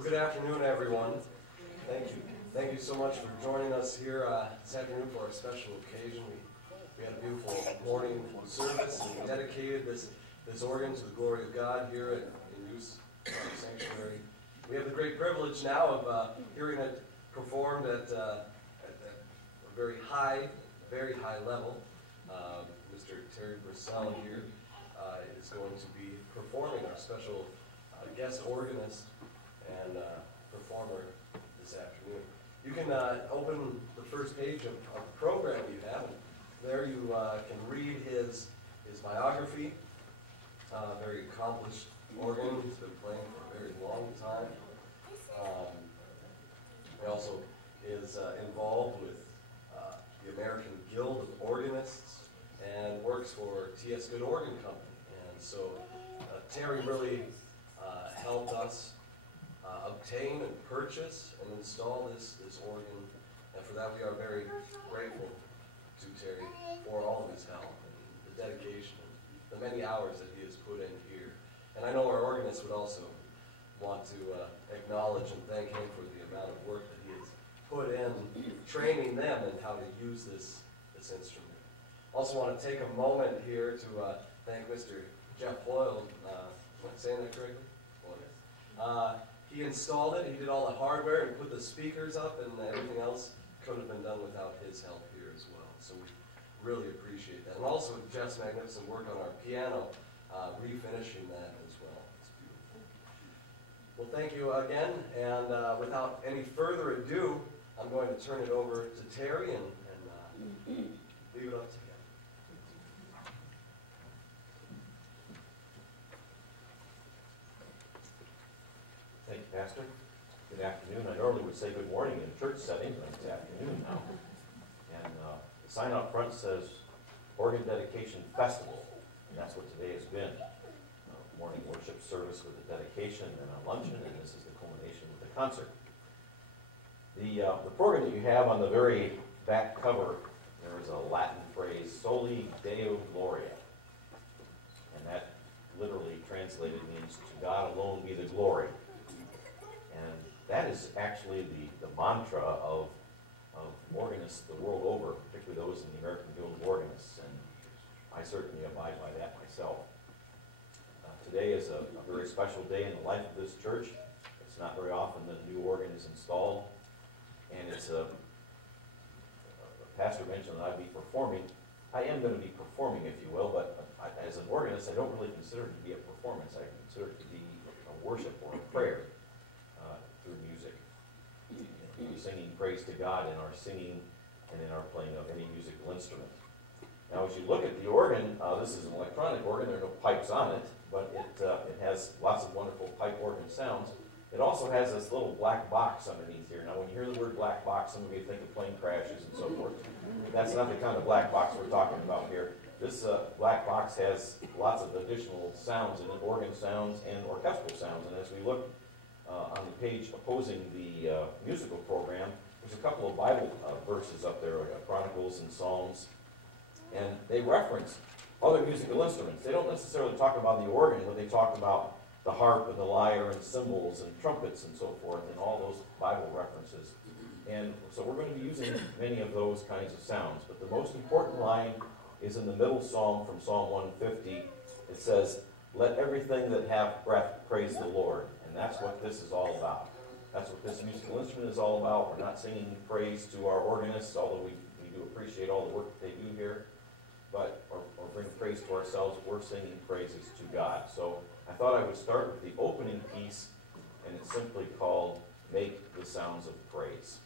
Well, good afternoon, everyone. Thank you. Thank you so much for joining us here this afternoon for our special occasion. We had a beautiful morning service, and we dedicated this organ to the glory of God here in use in our sanctuary. We have the great privilege now of hearing it performed at a very high level. Mr. Terry Brassell here is going to be performing, our special guest organist and performer this afternoon. You can open the first page of the program you have, and there you can read his biography. Very accomplished organ. He's been playing for a very long time. He also is involved with the American Guild of Organists and works for T.S. Good Organ Company. And so Terry really helped us obtain and purchase and install this organ. And for that we are very grateful to Terry for all of his help and the dedication and the many hours that he has put in here. And I know our organist would also want to acknowledge and thank him for the amount of work that he has put in training them in how to use this instrument. Also want to take a moment here to thank Mr. Jeff Hoyle. Am I saying that correctly? He installed it, he did all the hardware and put the speakers up, and everything else couldn't have been done without his help here as well. So we really appreciate that. And also Jeff's magnificent work on our piano, refinishing that as well. It's beautiful. Well, thank you again, and without any further ado, I'm going to turn it over to Terry and leave it up to him. Thank you, Pastor. Good afternoon. I normally would say good morning in a church setting, but it's afternoon now. And the sign up front says Organ Dedication Festival, and that's what today has been. Morning worship service with a dedication and a luncheon, and this is the culmination with the concert. The program that you have on the very back cover, there is a Latin phrase, Soli Deo Gloria. And that literally translated means, to God alone be the glory. And that is actually the mantra of organists the world over, particularly those in the American Guild of Organists, and I certainly abide by that myself. Today is a very special day in the life of this church. It's not very often that a new organ is installed, and it's the pastor mentioned that I'd be performing. I am going to be performing, if you will, but as an organist, I don't really consider it to be a performance. I consider it to be a worship or a prayer through music. We're singing praise to God in our singing and in our playing of any musical instrument. Now, as you look at the organ, this is an electronic organ. There are no pipes on it, but it has lots of wonderful pipe organ sounds. It also has this little black box underneath here. Now, when you hear the word black box, some of you think of plane crashes and so forth. That's not the kind of black box we're talking about here. This black box has lots of additional sounds in it, organ sounds and orchestral sounds. And as we look on the page opposing the musical program, there's a couple of Bible verses up there, like Chronicles and Psalms, and they reference other musical instruments. They don't necessarily talk about the organ, but they talk about the harp and the lyre and cymbals and trumpets and so forth, and all those Bible references. And so we're going to be using many of those kinds of sounds. But the most important line is in the middle psalm from Psalm 150. It says, "Let everything that hath breath praise the Lord." And that's what this is all about. That's what this musical instrument is all about. We're not singing praise to our organists, although we do appreciate all the work that they do here, but or bring praise to ourselves. We're singing praises to God. So I thought I would start with the opening piece, and it's simply called "Make the Sounds of Praise."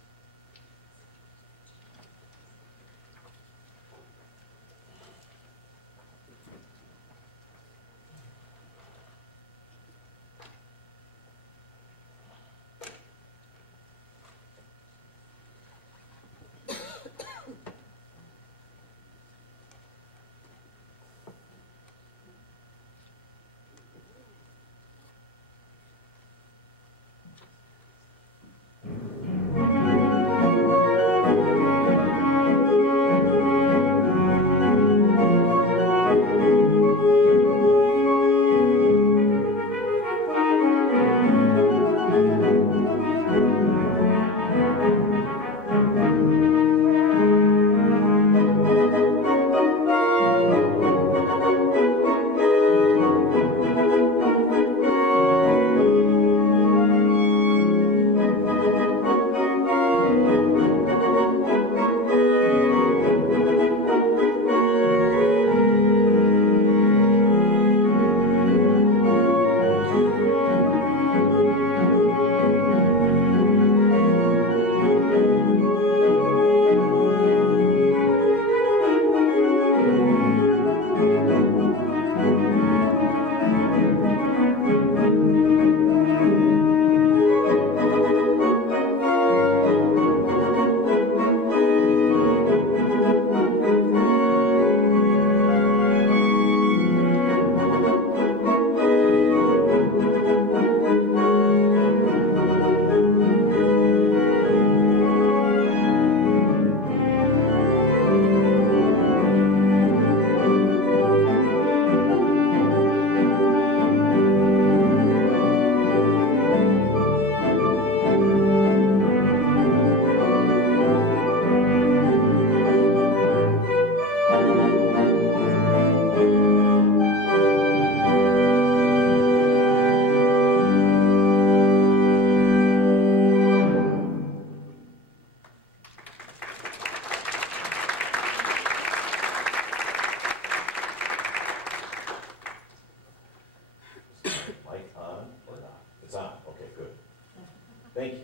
Thank you.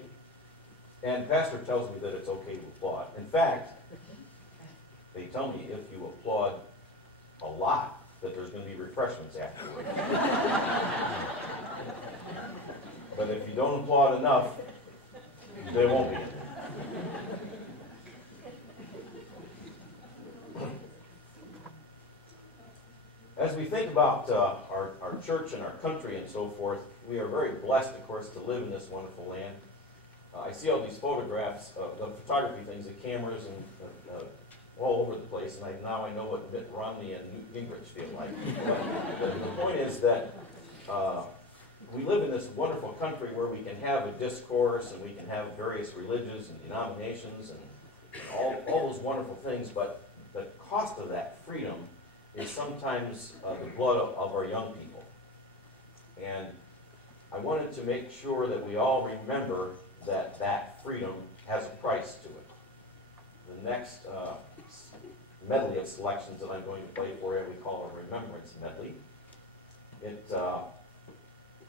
And Pastor tells me that it's okay to applaud. In fact, they tell me if you applaud a lot, that there's going to be refreshments afterward. But if you don't applaud enough, there won't be any. As we think about our church and our country and so forth, we are very blessed, of course, to live in this wonderful land. I see all these photographs, the photography things, the cameras, and all over the place, and now I know what Mitt Romney and Newt Gingrich feel like. But the point is that we live in this wonderful country where we can have a discourse, and we can have various religions and denominations, and all those wonderful things, but the cost of that freedom is sometimes the blood of our young people. And I wanted to make sure that we all remember that that freedom has a price to it. The next medley of selections that I'm going to play for you, we call a Remembrance medley. It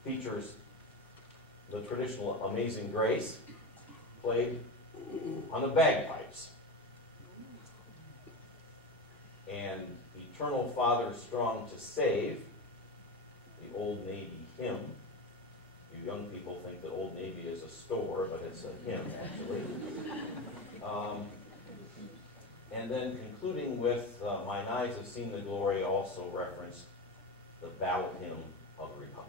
features the traditional Amazing Grace played on the bagpipes. And Eternal Father Strong to Save, the Old Navy hymn. You young people think that Old Navy is a store, but it's a hymn, actually. And then concluding with Mine Eyes Have Seen the Glory, also referenced the ballad hymn of the Republic.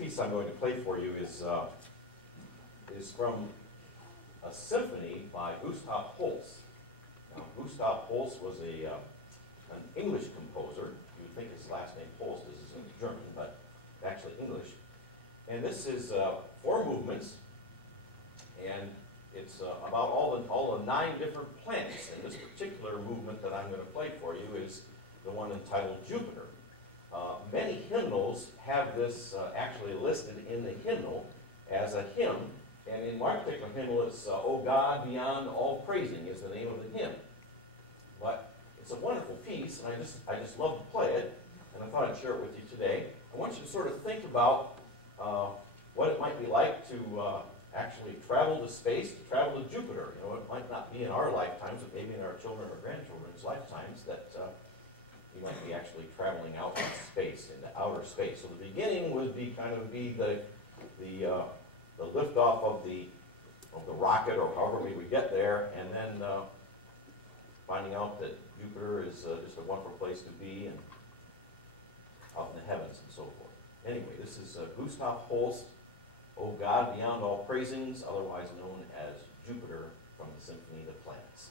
piece I'm going to play for you is from a symphony by Gustav Holst. Now, Gustav Holst was an English composer. You would think his last name Holst is German, but actually English. And this is 4 movements, and it's about all the 9 different planets. And this particular movement that I'm going to play for you is the one entitled Jupiter. Many hymnals have this actually listed in the hymnal as a hymn, and in my particular hymnal it's "O God, Beyond All Praising" is the name of the hymn. But it's a wonderful piece, and I just love to play it, and I thought I'd share it with you today. I want you to sort of think about what it might be like to actually travel to space, to travel to Jupiter. You know, it might not be in our lifetimes, but maybe in our children or grandchildren's lifetimes that we might be actually traveling out in space, into outer space. So the beginning would be the liftoff of the rocket, or however we would get there, and then finding out that Jupiter is just a wonderful place to be, and out in the heavens and so forth. Anyway, this is Gustav Holst, "O God, Beyond All Praisings," otherwise known as Jupiter, from the Symphony of the Planets.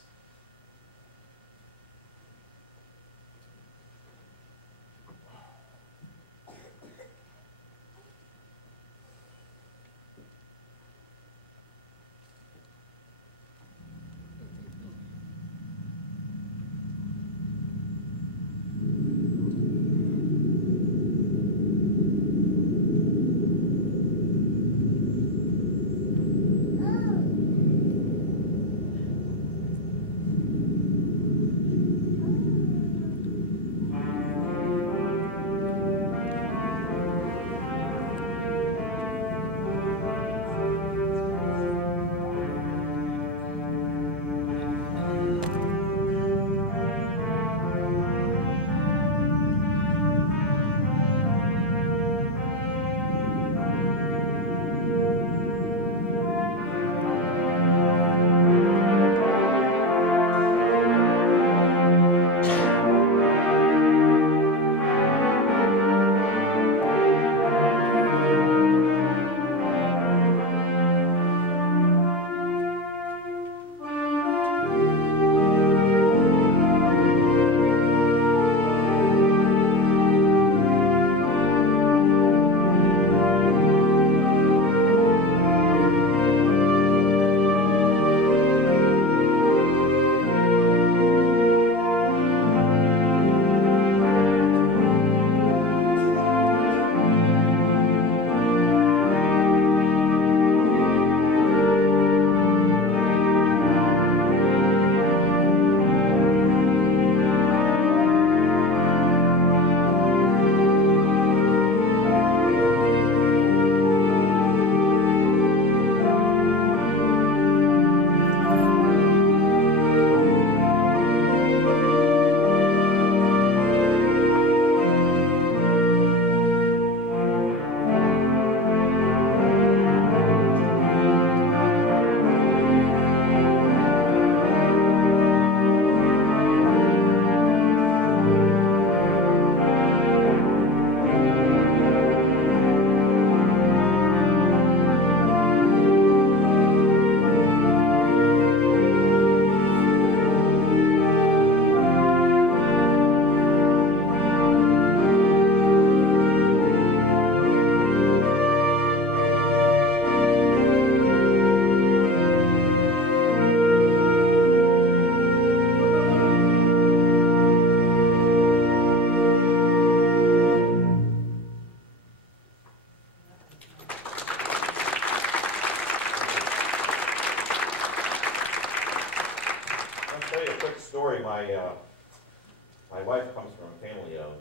My wife comes from a family of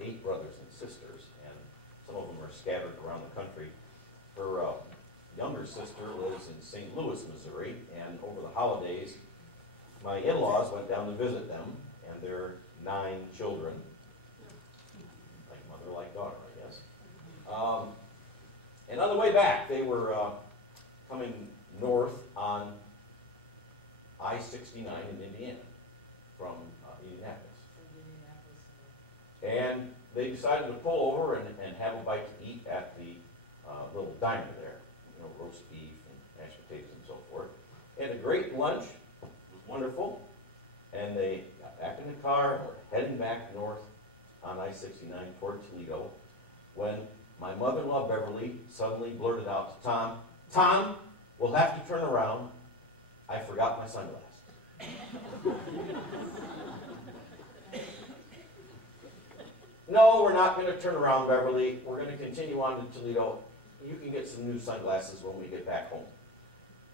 8 brothers and sisters, and some of them are scattered around the country. Her younger sister lives in St. Louis, Missouri, and over the holidays, my in-laws went down to visit them and their 9 children. Like mother, like daughter, I guess. And on the way back, they were coming north on I-69 in Indiana, from Indianapolis. And they decided to pull over and have a bite to eat at the little diner there, you know, roast beef and mashed potatoes and so forth. They had a great lunch, it was wonderful, and they got back in the car and were heading back north on I-69 toward Toledo when my mother-in-law Beverly suddenly blurted out to Tom, "Tom, we'll have to turn around. I forgot my sunglasses." "No, we're not going to turn around, Beverly. We're going to continue on to Toledo. You can get some new sunglasses when we get back home."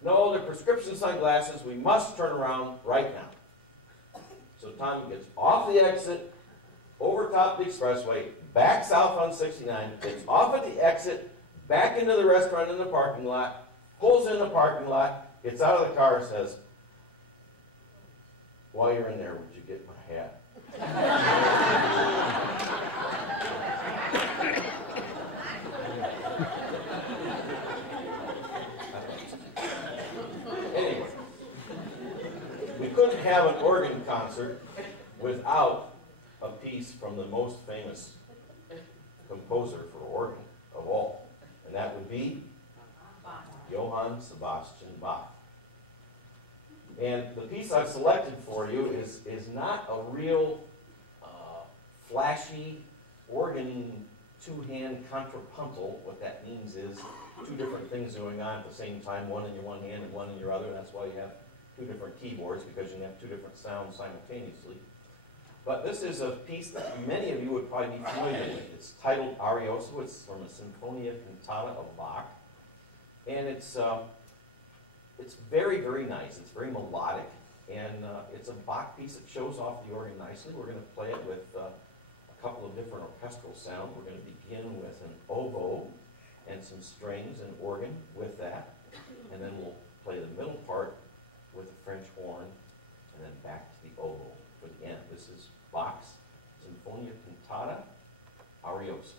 "No, they're prescription sunglasses. We must turn around right now." So Tom gets off the exit, over top the expressway, back south on 69, gets off at the exit, back into the restaurant in the parking lot, pulls in the parking lot, gets out of the car and says, "While you're in there, would you get my hat?" Anyway, we couldn't have an organ concert without a piece from the most famous composer for organ of all, and that would be Johann Sebastian Bach. And the piece I've selected for you is not a real flashy organ two-hand contrapuntal. What that means is two different things going on at the same time, one in your one hand and one in your other. That's why you have two different keyboards, because you have two different sounds simultaneously. But this is a piece that many of you would probably be familiar with. It's titled Arioso. It's from a Sinfonia cantata of Bach. And it's very, very nice. It's very melodic. And it's a Bach piece that shows off the organ nicely. We're going to play it with a couple of different orchestral sounds. We're going to begin with an oboe and some strings and organ with that. And then we'll play the middle part with a French horn, and then back to the oboe for the end. This is Bach's Sinfonia cantata, Arioso.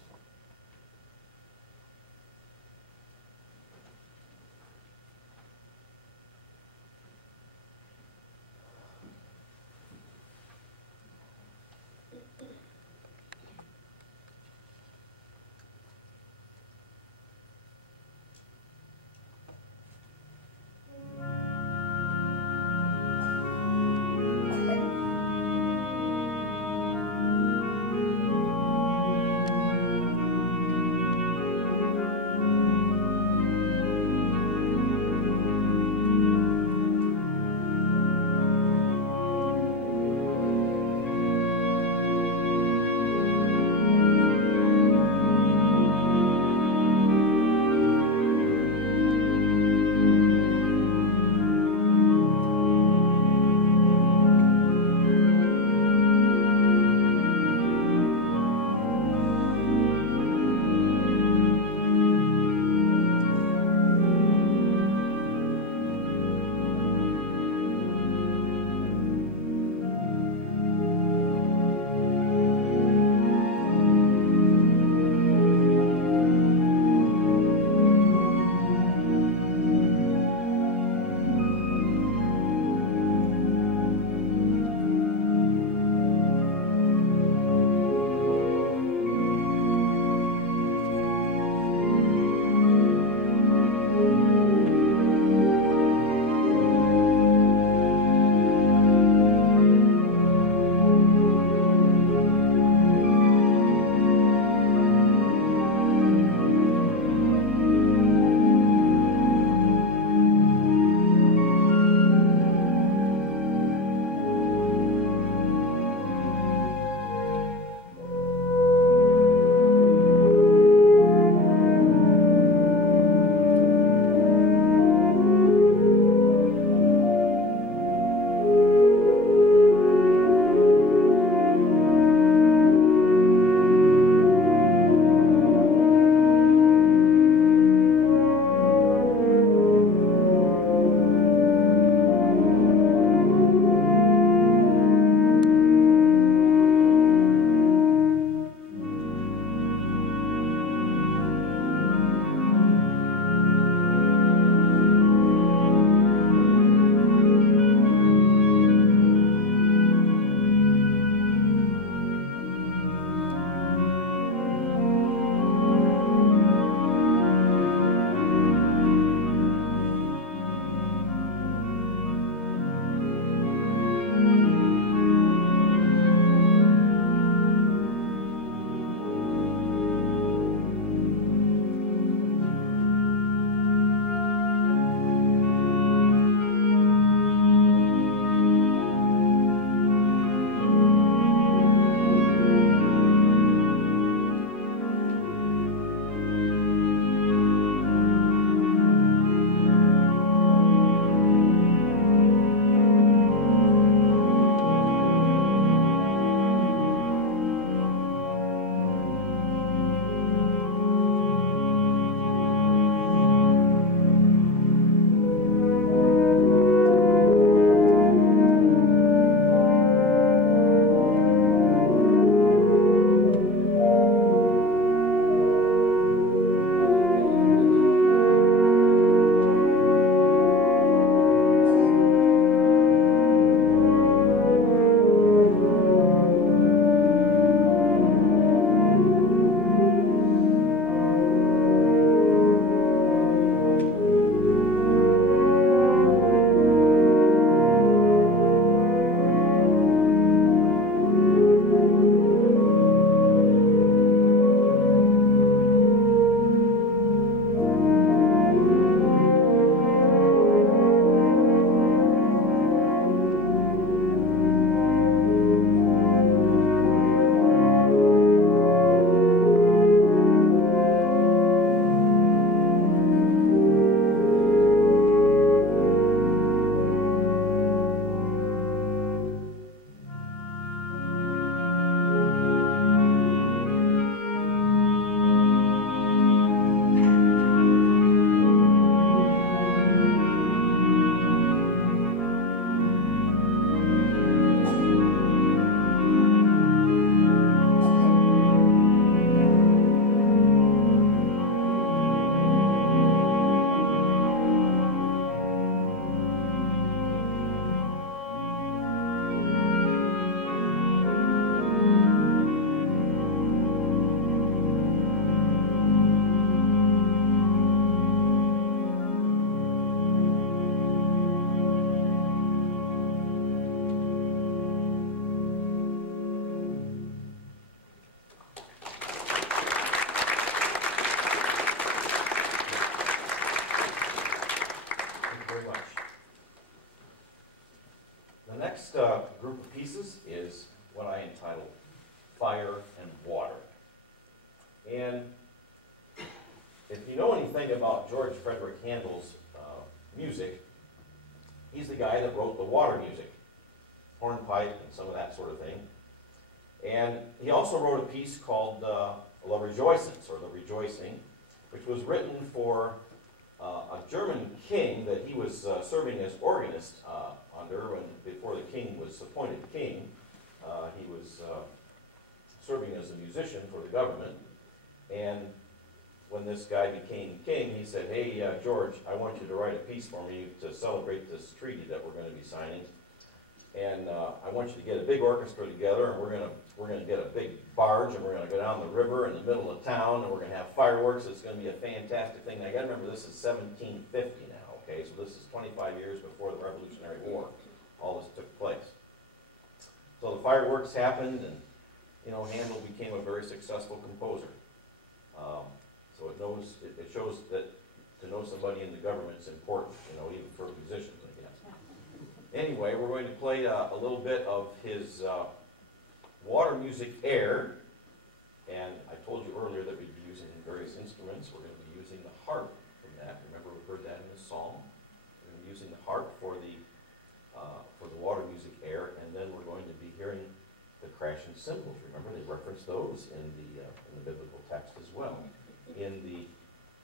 very much. The next group of pieces is what I entitled Fire and Water. And if you know anything about George Frederick Handel's music, he's the guy that wrote the water music, hornpipe and some of that sort of thing. And he also wrote a piece called La Rejoicance, or The Rejoicing, which was written for a German king that he was serving as organist under, and before the king was appointed king, he was serving as a musician for the government. And when this guy became king, he said, hey, George, I want you to write a piece for me to celebrate this treaty that we're going to be signing. And I want you to get a big orchestra together, and we're going to get a big barge, and we're going to go down the river in the middle of town, and we're going to have fireworks. It's going to be a fantastic thing. Now, you got to remember, this is 1750 now, okay? So this is 25 years before the Revolutionary War. All this took place. So the fireworks happened, and, you know, Handel became a very successful composer. So it shows that to know somebody in the government is important, you know, even for musicians, I guess. Anyway, we're going to play a little bit of his water music air. And I told you earlier that we'd be using various instruments. We're going to be using the harp from that. Remember, we heard that in the song. We're going to be using the harp for the water music air, and then we're going to be hearing the crashing cymbals. Remember, they reference those in the biblical text as well, in the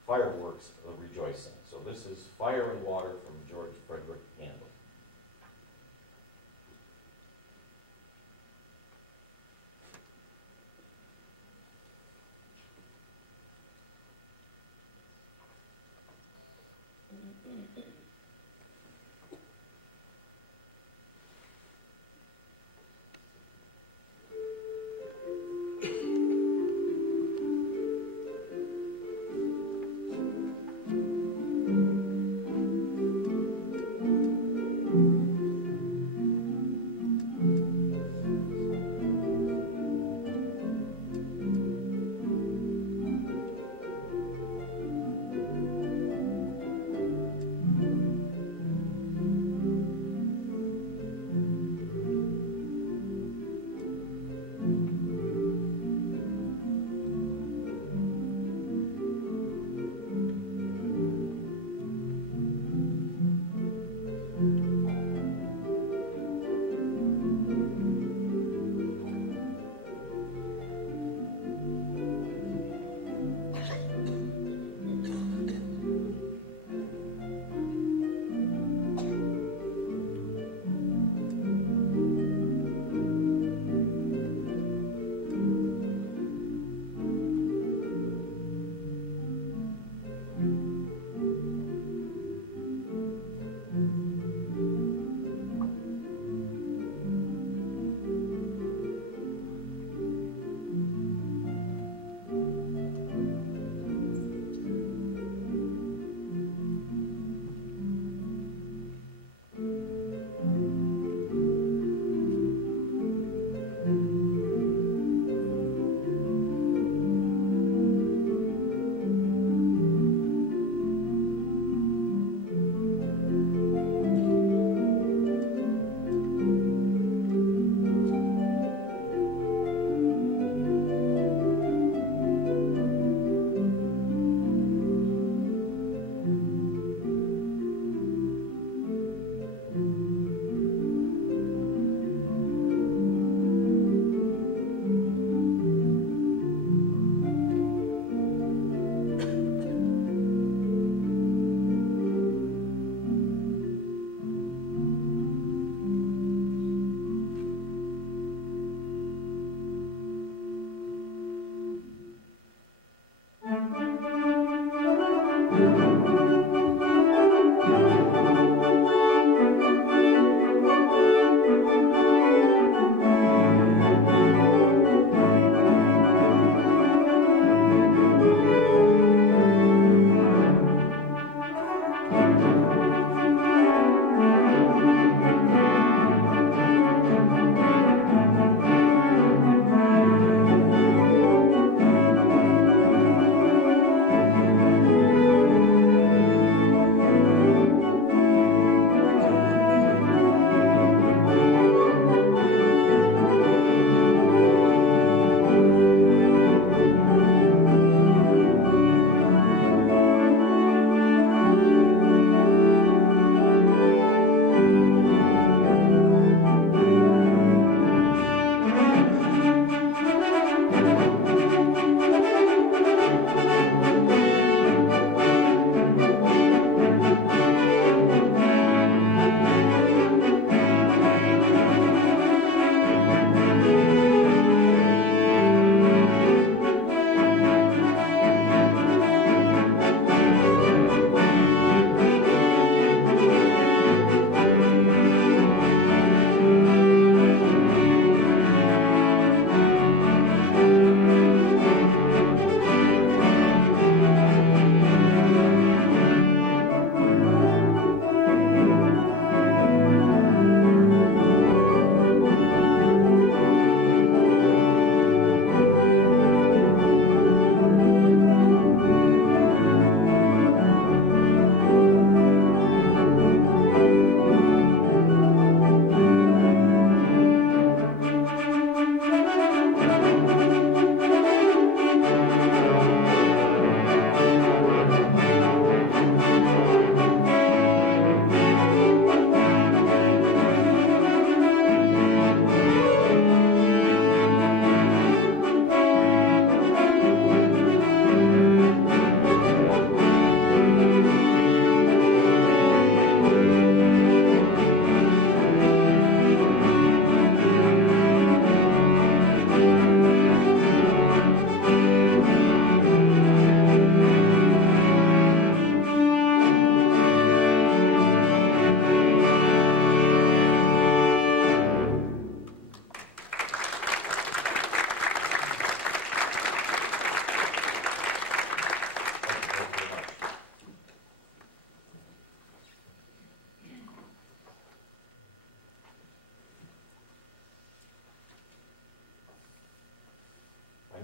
fireworks of rejoicing. So this is Fire and Water from George Frederick Handel.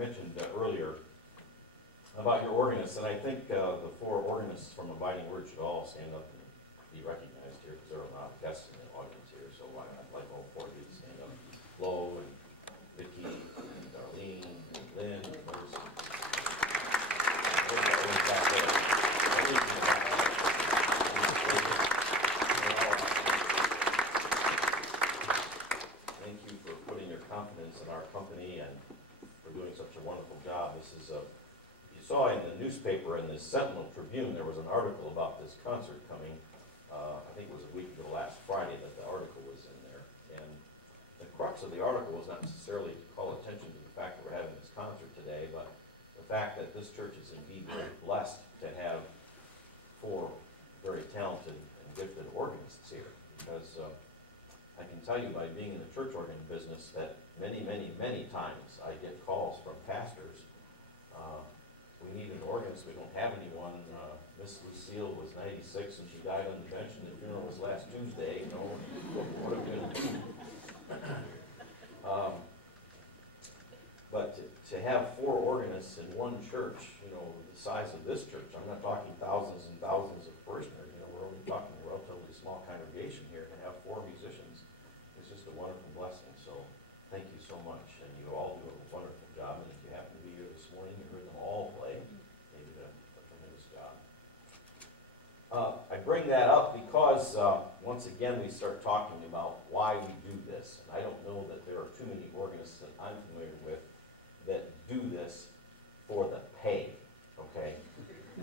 mentioned earlier about your organists, and I think the four organists from Abiding Word should all stand up and be recognized here, because there are a lot of guests in the audience here, so I'd like all four of you to stand up. Flo, and Vicki, and Darlene, and Lynn, and Mercy. Thank you for putting your confidence in our company and for doing such a wonderful job. This is you saw in the newspaper, in the Sentinel Tribune, there was an article about this concert coming. I think it was a week ago last Friday that the article was in there. And the crux of the article was not necessarily to call attention to the fact that we're having this concert today, but the fact that this church is indeed very blessed to have four very talented and gifted organists here. Because I can tell you by being in the church organ business that many, many, many times I get calls from pastors. We need an organist, we don't have anyone. Miss Lucille was 96 and she died on the bench, and the funeral was last Tuesday. You know, what are we going to do? But to have four organists in one church, you know, the size of this church, I'm not talking thousands and thousands of parishioners, you know, we're only talking a relatively small congregation here, and have four musicians is just a wonderful blessing. So thank you so much, and you all do a wonderful job. And if you happen to be here this morning, you heard them all play. They did a tremendous job. I bring that up because once again we start talking about why we do this. And I don't know that there are too many organists that I'm familiar with that do this for the pay, okay?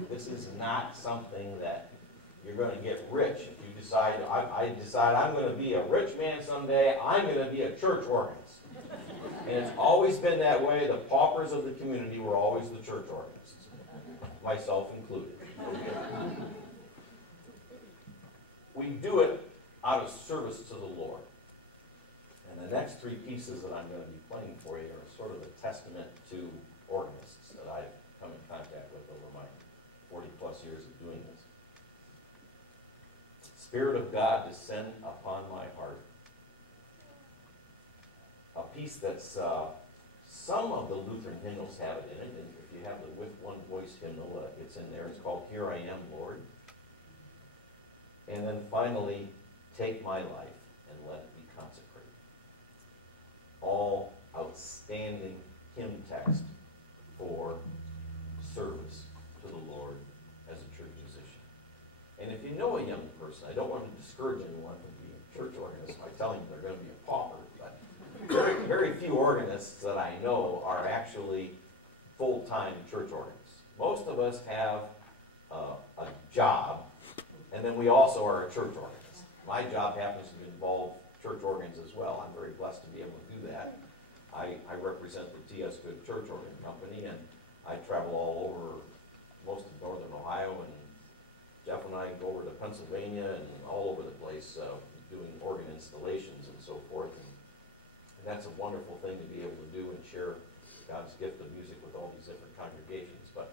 This is not something that you're going to get rich if you decide, I decide I'm going to be a rich man someday, I'm going to be a church organist. And it's always been that way. The paupers of the community were always the church organists, myself included. We do it out of service to the Lord. And the next three pieces that I'm going to be playing for you are sort of a testament to organists that I've come in contact with over my 40 plus years of doing this. Spirit of God, descend upon my heart. A piece that's, some of the Lutheran hymnals have it in it, and if you have the With One Voice hymnal, it's in there. It's called Here I Am, Lord. And then finally, Take My Life and Let It Be Consecrated. All outstanding hymn text for service to the Lord as a church musician. And if you know a young person, I don't want to discourage anyone from being a church organist by telling them they're going to be a pauper, but very, very few organists that I know are actually full-time church organists. Most of us have a job, and then we also are a church organist. My job happens to involve church organs as well. I'm very blessed to be able to do that. I represent the T.S. Good Church Organ Company, and I travel all over most of northern Ohio, and Jeff and I go over to Pennsylvania and all over the place doing organ installations and so forth. And that's a wonderful thing to be able to do and share God's gift of music with all these different congregations. But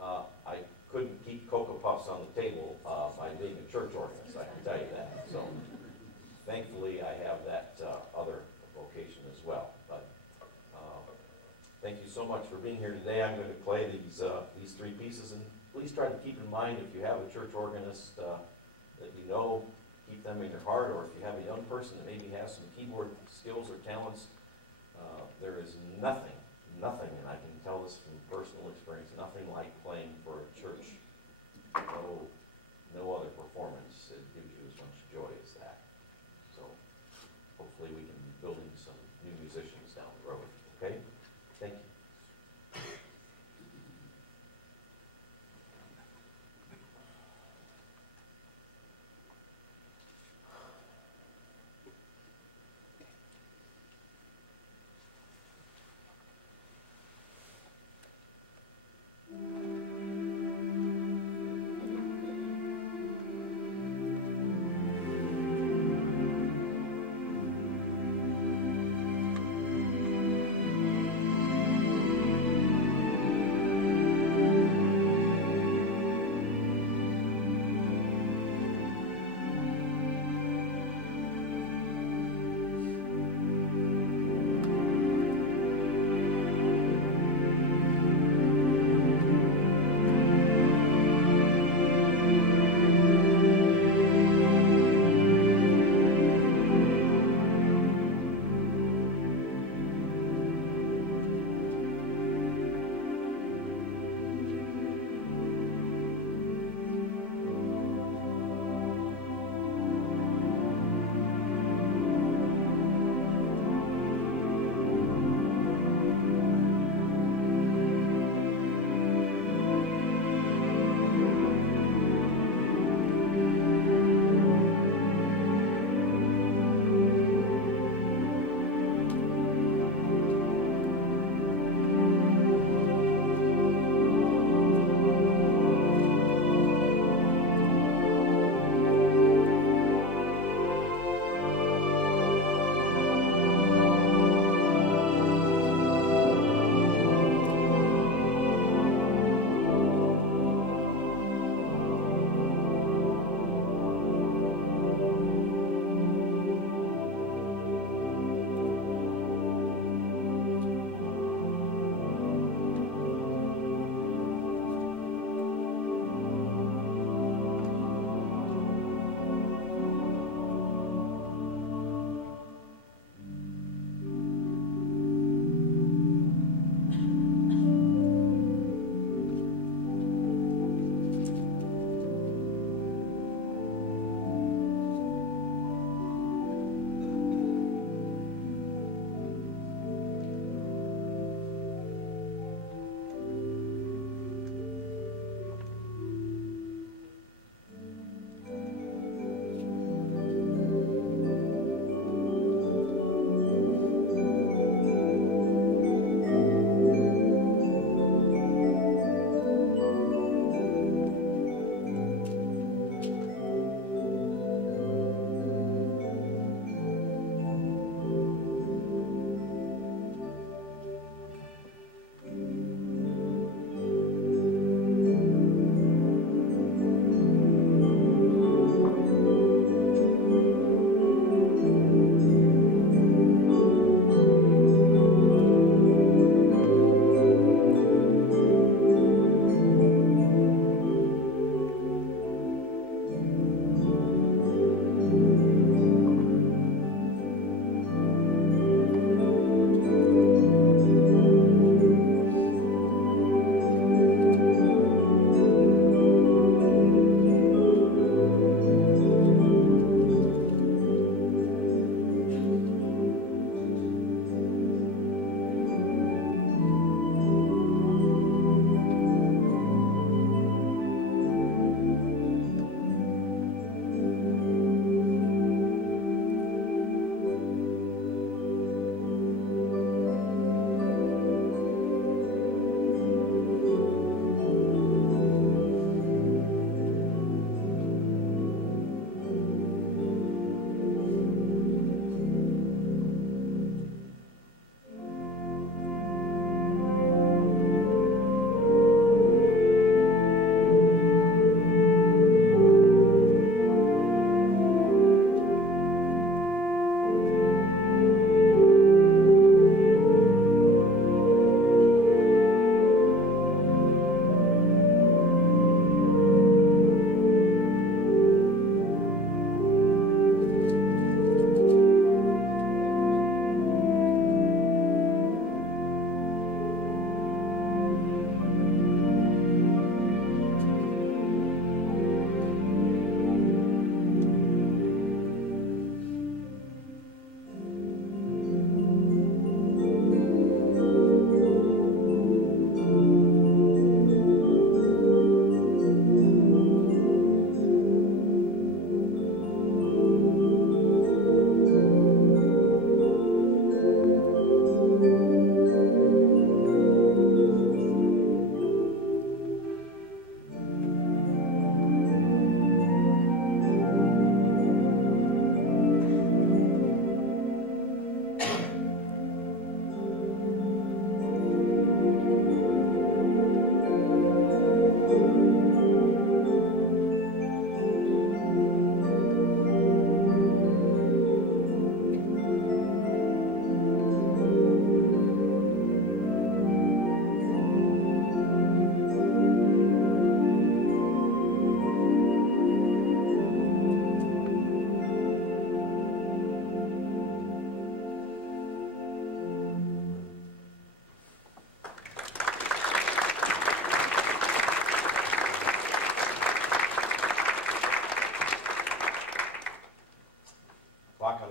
I couldn't keep Cocoa Puffs on the table by being a church organist, I can tell you that. So thankfully I have that other vocation as well. But thank you so much for being here today. I'm going to play these three pieces, and please try to keep in mind if you have a church organist that you know, keep them in your heart, or if you have a young person that maybe has some keyboard skills or talents, there is nothing, and I can tell this from personal experience, nothing like playing for a church. No other performance that gives you as much joy as that. So hopefully we can be building some new musicians down the road. Okay? Thank you.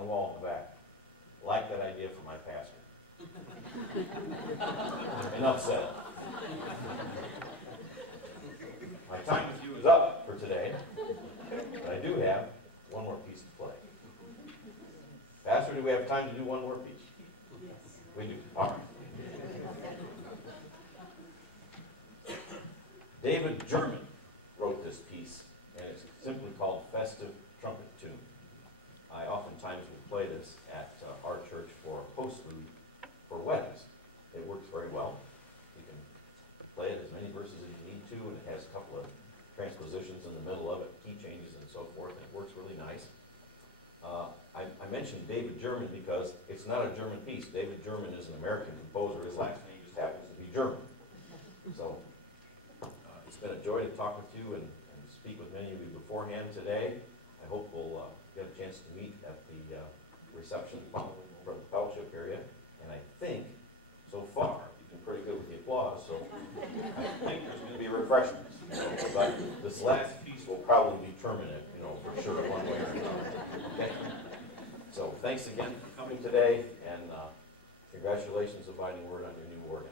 the wall in the back. Like that idea for my pastor. Enough said. My time with you is up for today, but I do have one more piece to play. Pastor, do we have time to do one more piece? Yes. We do. All right. David German wrote this piece, and it's simply called Festive Trumpet Tune. I oftentimes will play this at our church for host food for weddings. It works very well. You can play it as many verses as you need to, and it has a couple of transpositions in the middle of it, key changes and so forth, and it works really nice. I mentioned David German because it's not a German piece. David German is an American composer. His last name just happens to be German. So it's been a joy to talk with you and speak with many of you beforehand today. I hope we'll get a chance to meet at the reception from the fellowship area. And I think, so far, you've been pretty good with the applause, so I think there's going to be refreshments. But this last piece will probably be permanent, for sure, one way or another. Okay? So thanks again for coming today, and congratulations, Abiding Word, on your new organ.